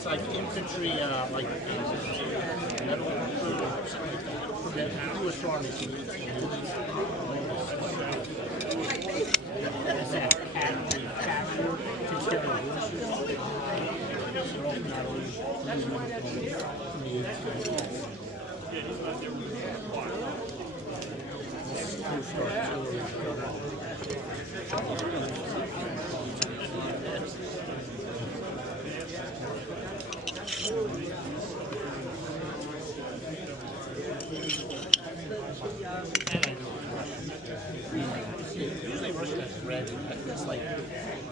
It's like infantry, like metal recruit or something like that. Forget U.S. Army. It's that cavalry capture to get the horses. So not only from the inside. Usually Russia has red. It's like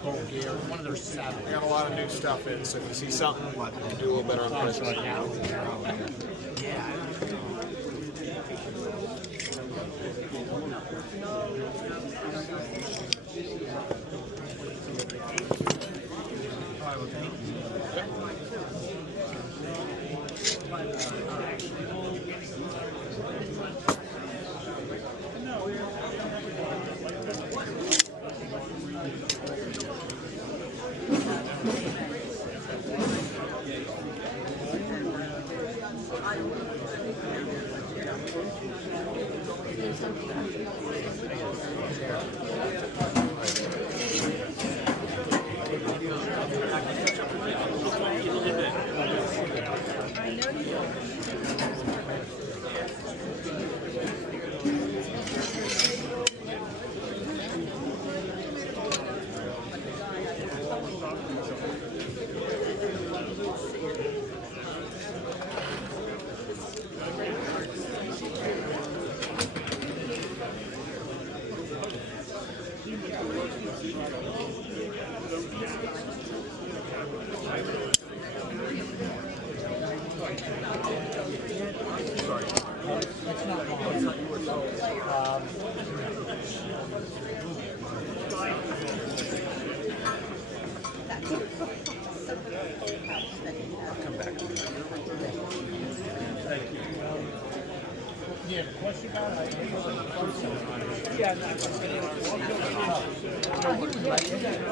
Bulgaria, one of their saddles. We got a lot of new stuff in, so if you see something, do a little better on prices right now. Yeah. Yeah, what's your guy? Yeah, no,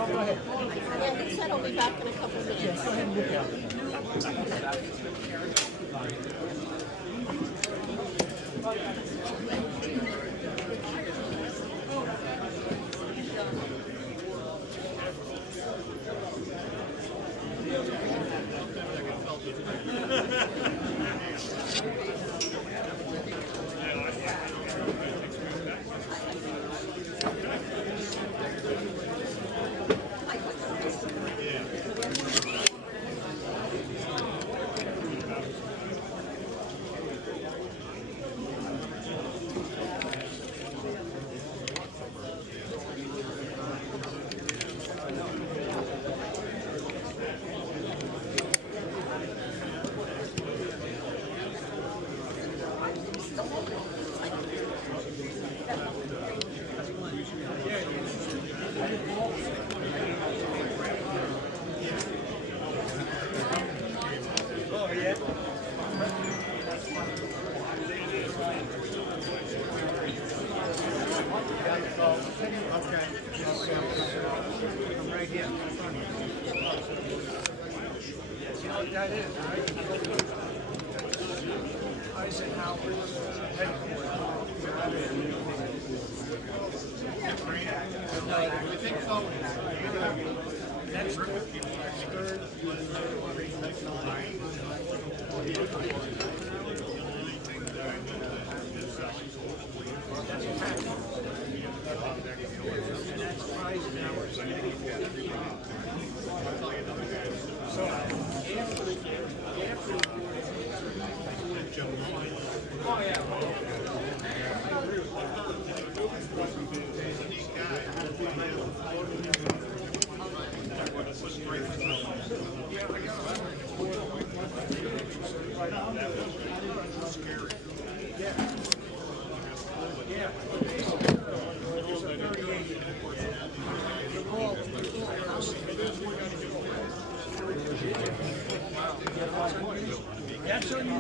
go ahead. Yeah, he said I'll be back in a couple of minutes. Yeah, go ahead and look out. That's on you.